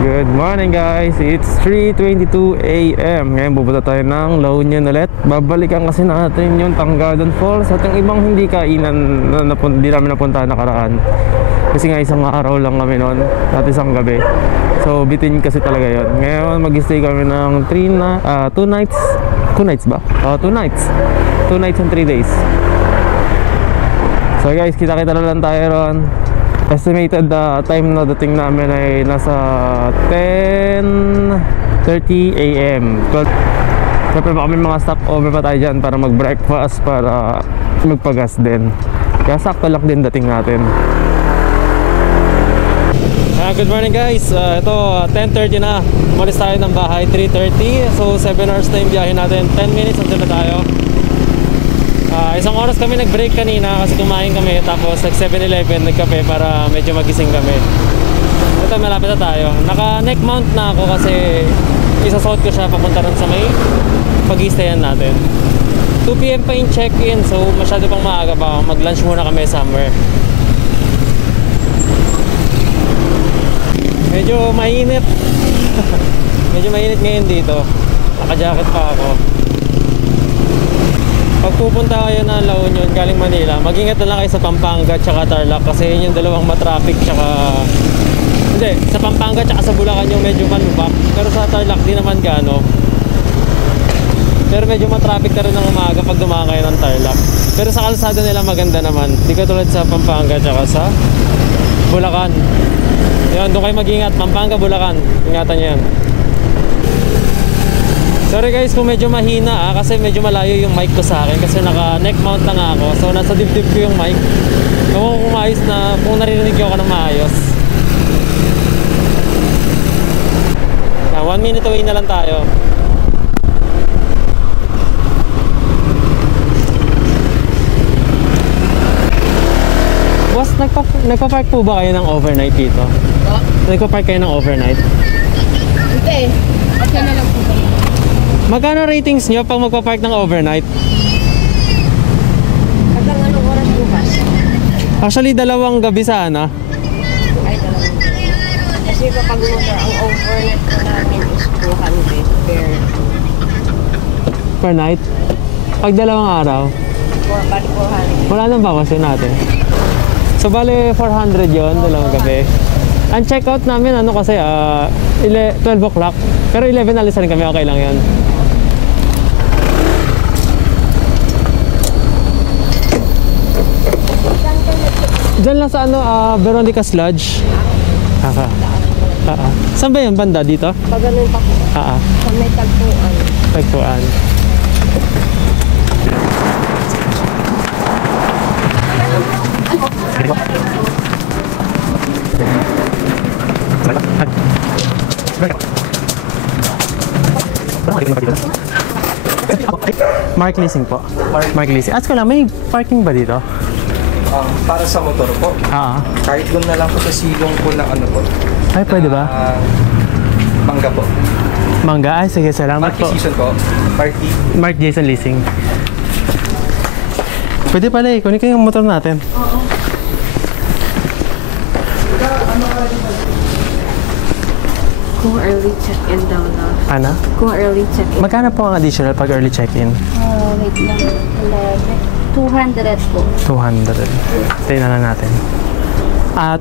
Good morning guys, it's 3:22 AM. Ngayon pupunta tayo ng La Union ulit. Babalikan kasi natin yung Tanggadan Falls at yung ibang hindi kainan na di namin napuntahan nakaraan. Kasi nga isang araw lang kami noon at isang gabi. So bitin kasi talaga yon. Ngayon mag-stay kami ng 2 nights. 2 nights ba? 2 nights. 2 nights and 3 days. So guys, kita-kita na lang tayo ron. Estimated time na dating namin ay nasa 10:30 AM. Siyempre pa kami mga stopover pa tayo dyan para mag-breakfast, para magpagas din. Kaya sakto lang din dating natin. Good morning guys, ito 10:30 na. Umalis tayo ng bahay 3:30. So 7 hours na yung biyahe natin. 10 minutes until na tayo. Isang oras kami nag-break kanina kasi kumain kami, tapos nag 7-Eleven nagkape para medyo magising kami. Ito malapit na tayo. Naka neck mount na ako kasi isasot ko siya papunta rin sa may pag-i-stayan natin. 2 PM pa yung check-in, so masyado pang maaga pa. Mag-lunch muna kami somewhere. Medyo mainit. Medyo mainit ngayon dito. Naka-jacket pa ako. Pag pupunta kayo ng La Union galing Manila, mag-ingat na lang kayo sa Pampanga at Tarlac kasi yun yung dalawang matraffic hindi, sa Pampanga at sa Bulacan yung medyo malubak, pero sa Tarlac di naman gaano. Pero medyo matraffic na rin ng umaga pag dumaan kayo ng Tarlac. Pero sa kalsada nila maganda naman, di katulad sa Pampanga at sa Bulacan. Yun, doon kayo mag-ingat, Pampanga, Bulacan, ingatan nyo yan. Sorry guys kung medyo mahina kasi medyo malayo yung mic ko sa akin kasi naka neck mount na nga ako. So nasa dibdib ko yung mic. Kung maayos na, kung naririnig ko ng maayos. 1 minute away na lang tayo. Boss, nagpa-park po ba kayo ng overnight dito? Nagpa-park kayo ng overnight? Hindi. Okay na lang po. Magkano ratings nyo pag magpa-park ng overnight? Hanggang anong oras bukas? Actually, 2 gabi sana. Ay, 2. Kasi kapag ang overnight po namin is 200 Per night? Pag 2 araw? 400. Wala nang bawas yun natin. So, bale 400 yon 2 gabi. Ang check-out namin, kasi 12 o'clock. Pero 11 alis rin kami, okay lang yan. Diyan lang sa Veronica's Lodge. Saan ba yung banda dito? Pag ganun pa po. Sa may tagpuan. Tagpuan. Mark Leasing po. Mark Leasing. Ask ko lang, may parking ba dito? Para sa motor po. Kahit doon na lang po sa silong po ng po. Ay, pwede ba? Mangga po. Mangga? Ay, sige, salamat po. Mark Season po. Mark Jason Leasing. Pwede pala kunin ko yung motor natin. Oo. Kung early check-in daw na. Ano? Kung early check-in. Magkano po ang additional pag early check-in? Wait lang. 200 po. 200. Tingnan lang natin.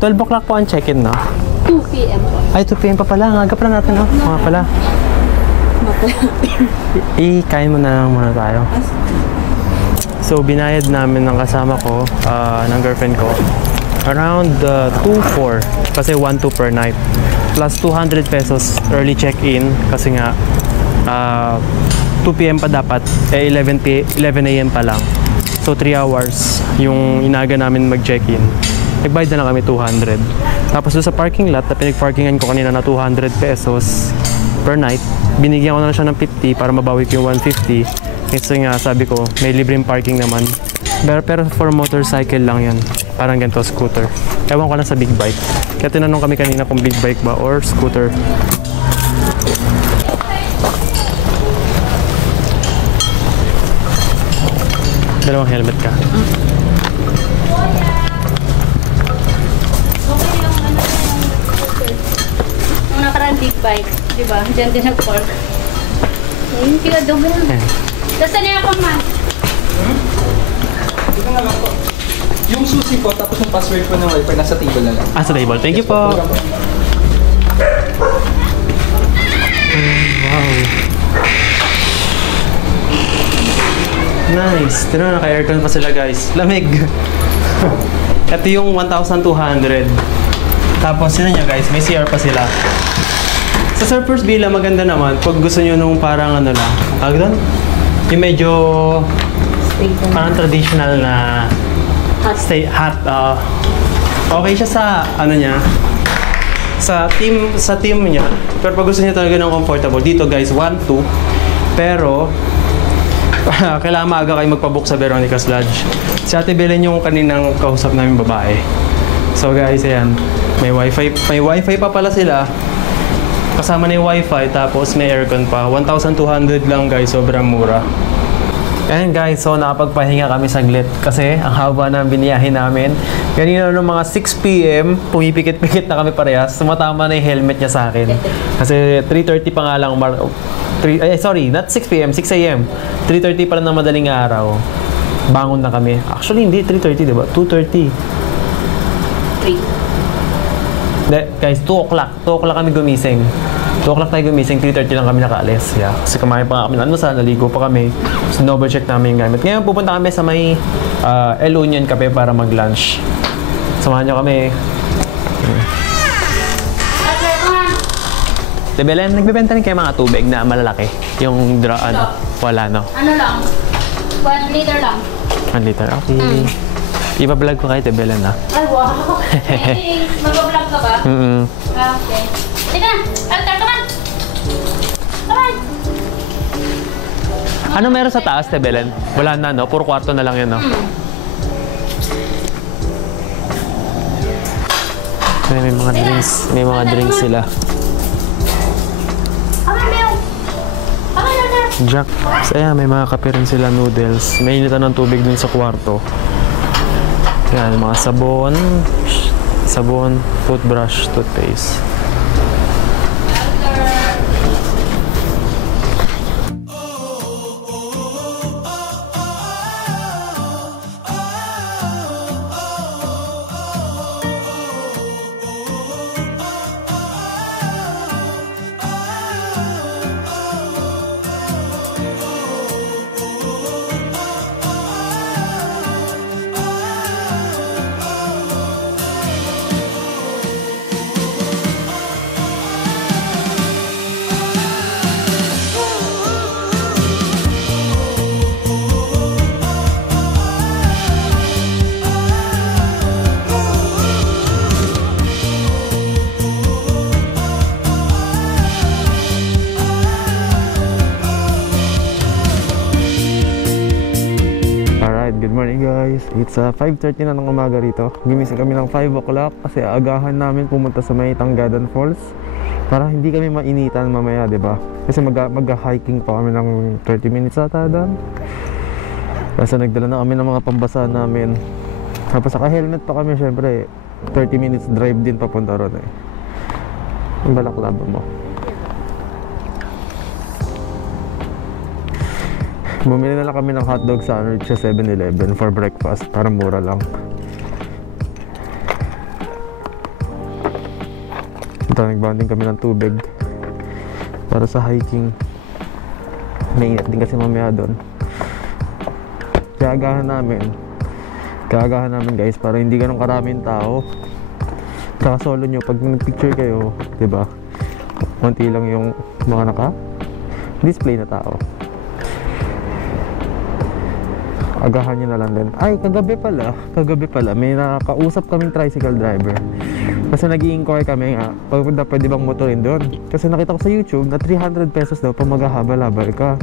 12 o'clock po ang check-in, no? 2 PM po. Ay, 2 PM pa pala. Ang aga pa natin, no? Mga pala. Kain mo na lang muna tayo. So, binayad namin ng kasama ko, ng girlfriend ko, around 2,400 kasi 1,200 per night. Plus 200 pesos early check-in kasi nga 2 PM pa dapat, 11 AM pa lang. So 3 hours yung inaga namin mag-check-in. Nagbayad na lang kami 200. Tapos doon sa parking lot na pinag-parkingan ko kanina na 200 pesos per night, binigyan ko na lang siya ng 50 para mabawi ko yung 150. Kasi nga sabi ko, may libreng parking naman. Pero for motorcycle lang yan. Parang ganito, scooter. Ewan ko lang sa big bike. Kaya tinanong kami kanina kung big bike ba or scooter. Dalawang helmet ka. Nung nakaraan parang big bite. Diba? Diyan din nag-pork. Ayun, kinadobo na. Tapos na ako, ma. Ito na lang po. Yung susi po, tapos yung password po ng wifi, nasa table na lang. Ah, sa table. Thank you po. Wow. Nice. Tira, naka-aircon pa sila guys. Lamig. Ito yung 1,200. Tapos yun nyo guys, may CR pa sila. Sa Surfers Villa, maganda naman. Pag gusto nyo nung parang ano lang, tawag doon? Yung medyo parang traditional na stay hot. Okay siya sa ano niya, sa team niya. Pero pag gusto niya talaga ng comfortable, dito guys, 1-2. Pero kailangan maaga kayo magpabook sa Veronica's Lodge. Si Ate Belen yung kaninang kausap namin babae. So guys, ayan, may wifi pa pala sila. Kasama na yung wifi, tapos may aircon pa. 1,200 lang guys, sobrang mura. Ayan guys, so nakapagpahinga kami saglit kasi ang haba ng biniyahin namin. Kanina noong mga 6 PM, pumipikit-pikit na kami parehas. Sumatama na yung helmet niya sa akin. Kasi 3:30 pa nga lang, sorry, not 6 PM, 6 AM. 3:30 pa lang ng madaling araw. Bangon na kami. Actually, hindi 3:30, diba? 2:30. 3. Hindi, guys, 2 o'clock. 2 o'clock kami gumising. 2 o'clock tayo gumising, 3:30 lang kami nakaalis. Yeah. Kasi kumain pa nga kami ng almusal, naligo pa kami. So, double check namin yung gamit. Ngayon, pupunta kami sa may El Union Cafe para mag-lunch. Samahan nyo kami. Belen, nagbibenta rin kayo mga tubig na malalaki. Yung wala, no? Ano lang? 1 liter lang. 1 liter, okay. Iba-vlog ko kayo, Belen, ha? Ay, wow! Mag-vlog ka ba? Okay. Teka, altar, come on! Come on! Ano meron sa taas, Belen? Wala na, no? Puro kwarto na lang yun, no? May mga drinks. May mga drinks sila. Jack. So, ayan, may mga kape rin sila, noodles. May initan ng tubig dun sa kwarto. Ayan, mga sabon, toothbrush, toothpaste. Good morning guys. It's 5:30 na ng umaga rito. Gumising kami ng 5 o'clock kasi agahan namin pumunta sa may Tanggadan Falls para hindi kami mainitan mamaya, 'di ba? Kasi mag-hiking pa kami ng 30 minutes ata doon. Kasi nagdala na kami ng mga pambasa namin. Tapos naka-helmet pa kami, syempre 30 minutes drive din papunta ron eh. Ang balaklava mo. Bumili na lang kami ng hotdog sandwich sa 7-Eleven for breakfast para mura lang. Ito, nagbanding kami ng tubig para sa hiking. Mainit din kasi mamaya doon. Kaagahan namin guys para hindi ganun karaming tao. Saka solo nyo pag nag-picture kayo, 'di ba? Konti lang yung mga naka-display na tao. Agahan nyo na lang din. Ay, kagabi pala, may nakakausap kaming tricycle driver. Kasi nag-i-inquire kami nga, pwede bang motorin doon? Kasi nakita ko sa YouTube na 300 pesos daw pag maghahabal-habal ka.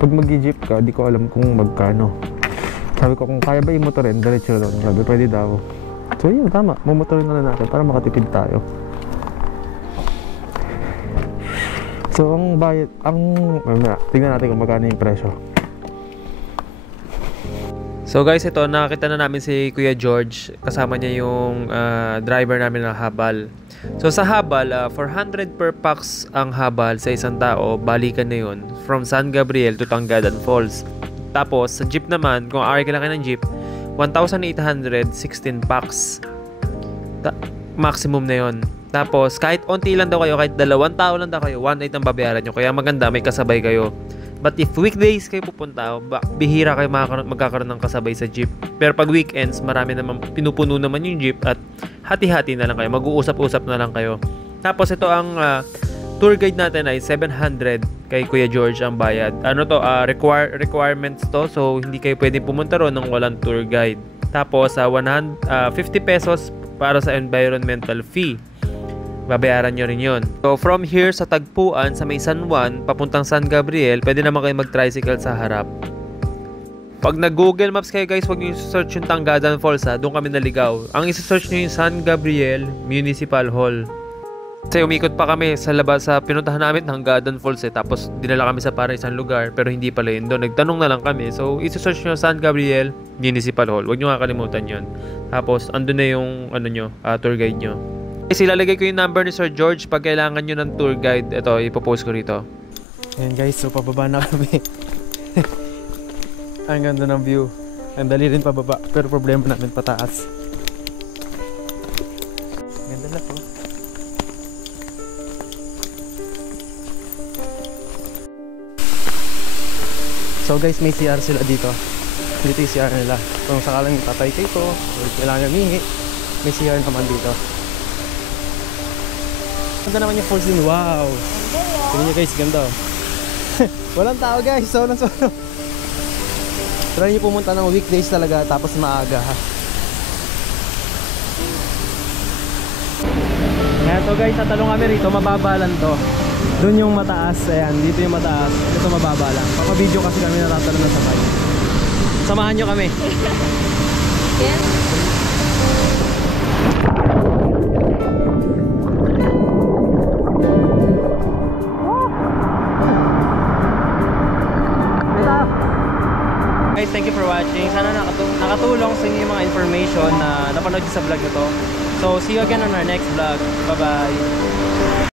Pag mag-jeep ka, di ko alam kung magkano. Sabi ko, kung kaya ba i-motorin, diretso lang. Sabi, pwede daw. So yun, tama. Mamotorin na natin para makatipid tayo. So, ang bayad, tingnan natin kung magkano yung presyo. So guys, ito, nakakita na namin si Kuya George. Kasama niya yung driver namin na habal. So sa habal, 400 per pax ang habal sa isang tao, balikan na yun from San Gabriel to Tanggadan Falls. Tapos sa jeep naman, kung aari ka lang kayo ng jeep, 1,816 pax. Maximum na yun. Tapos kahit onti lang daw kayo, kahit 2 tao lang daw kayo, 1,800 ang babayaran nyo. Kaya maganda, may kasabay kayo. But if weekdays kayo pupunta, bihira kayo magkakaroon ng kasabay sa jeep. Pero pag weekends, marami naman, pinupuno naman yung jeep at hati-hati na lang kayo. Mag-uusap-usap na lang kayo. Tapos ito ang tour guide natin ay 700 kay Kuya George ang bayad. Ano to? Requirements to. So, hindi kayo pwedeng pumunta ron ng walang tour guide. Tapos, 50 pesos para sa environmental fee. Babayaran nyo rin yun. So, from here sa Tagpuan, sa may San Juan, papuntang San Gabriel, pwede naman kayo mag-tricycle sa harap. Pag nag-Google Maps kayo guys, huwag nyo search yung Tanggadan Falls ha. Doon kami naligaw. Ang isa-search nyo yung San Gabriel Municipal Hall. Kasi umikot pa kami sa labas sa pinuntahan namin Tanggadan Falls eh. Tapos dinala kami sa parang isang lugar, pero hindi pala yun doon. Nagtanong na lang kami. So, isa-search nyo San Gabriel Municipal Hall. Huwag nyo kakalimutan yun. Tapos, andun na yung tour guide nyo. Guys, ilalagay ko yung number ni Sir George pag kailangan nyo ng tour guide. Ito, ipopost ko rito. Ayan guys, so pababa na kami. Ang ganda ng view. Ang dali rin pababa, pero problema namin pataas. Ganda na po. So guys, may CR sila dito. Dito yung CR nila. Kung sakalang tatay ko o kailangan humingi, may CR naman dito. Ganda naman yung falls din. Wow! Tingnan nyo guys, ganda oh. Walang tao guys, solo. Try nyo pumunta ng weekdays talaga, tapos maaga ha. Ayan to guys, tatalong kami rito, mababa lang to. Doon yung mataas, ayan, dito yung mataas. Ito mababa lang. Papabideo kasi kami natatalong na sabay. Samahan nyo kami. Yes. Guys, thank you for watching. Sana nakatulong sa inyo yung mga information na napanood sa vlog na to. So, see you again on our next vlog. Bye-bye!